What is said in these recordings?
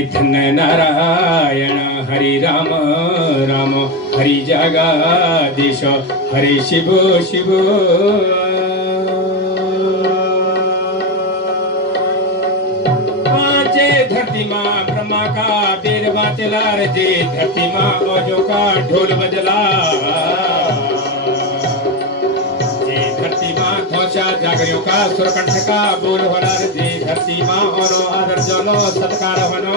इतन नारायण हरि राम राम हरि जगदीश हरि शिव शिव धरती माँ ब्रह्मा का बीर बाचला रे धरती माँ औजों का ढोल बजला धरती माँ घोषा जागरियों का सुरकंठ का बोल होना रे धरती माँ और आदर जलो सत्कार होना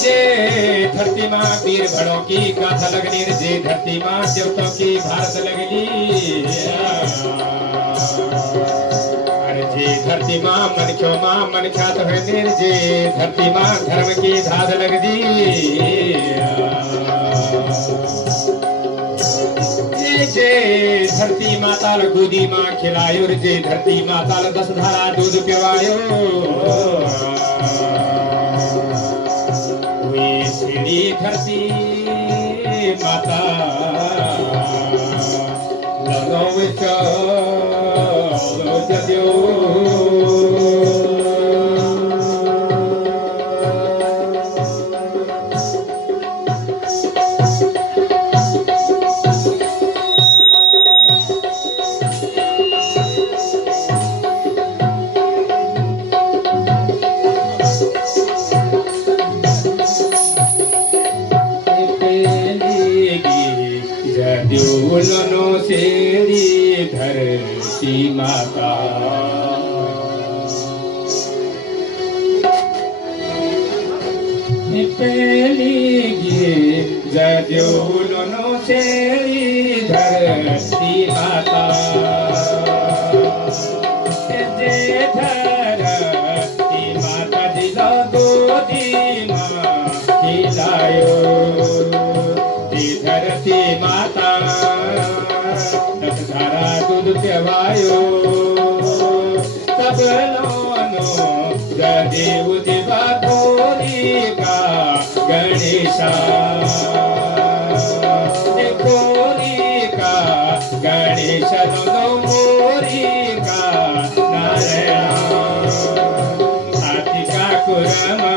जे धरती माँ वीर भड़ों की गाथा लगनी रे धरती माँ देवतों की भारत लगली धरती माँ मन क्यों माँ मन ख्यात है जे धरती माँ धर्म की धाद लग दी जे धरती माताल दूधी माँ खिलायो जे धरती माताल 10 धारा दूध पिवायो हुई सीढ़ी धरती माता लगो जदूलनो सेरी धरती माता पहली गे जदूलनो सेरी धरती माता जे धरती माता दिला दो दीना खिलायो धरती माता 10 धारा दूध पिवायो सब लोनो जदेव दिवा गोरी का गणेशा गोरी का गणेश दोनों मोरी का नारायण हाथी का कुरमा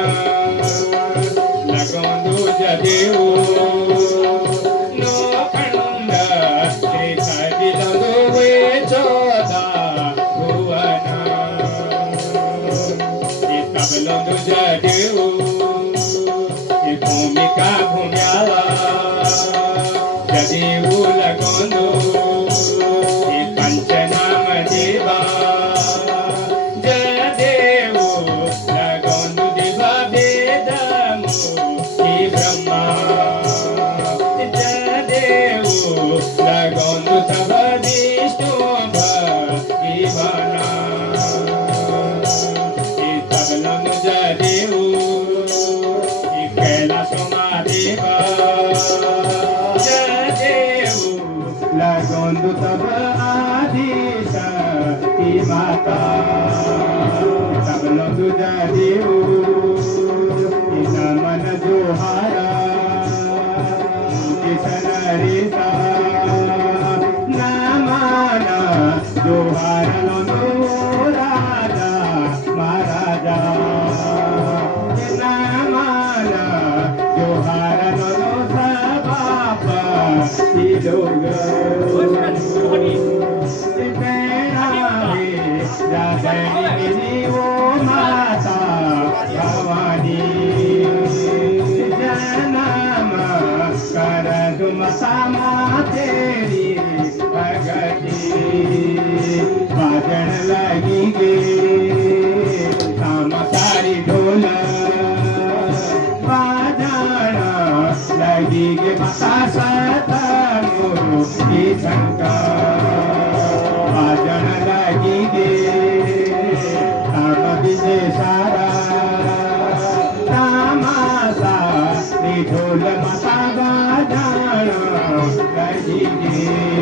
लगोंदो जदेव भूमिका भूम्याला जदेव लगोंदो पंचनाम देवा जदेव लगोंदो देवा वेद मुखी ब्रह्मा जदेव लगोंदो तब विष्णु भगवाना तब जदेव लगोंदो तब आदिश की माता तब लोंदो जदेव मन जोहारा किशन रेता नामाना जोहारा लोंदो राजा महाराजा नामाना जोहारा लोंदो लोग वो माता भवानी जन्म कर तुम समा तेरी भगती बाजन लगी गे काम सारी ढोल बाजाना लगी गे बता शंका बाजन लगी गे तब विजय सारा तामासा ढोल माता बाजाना लगी गे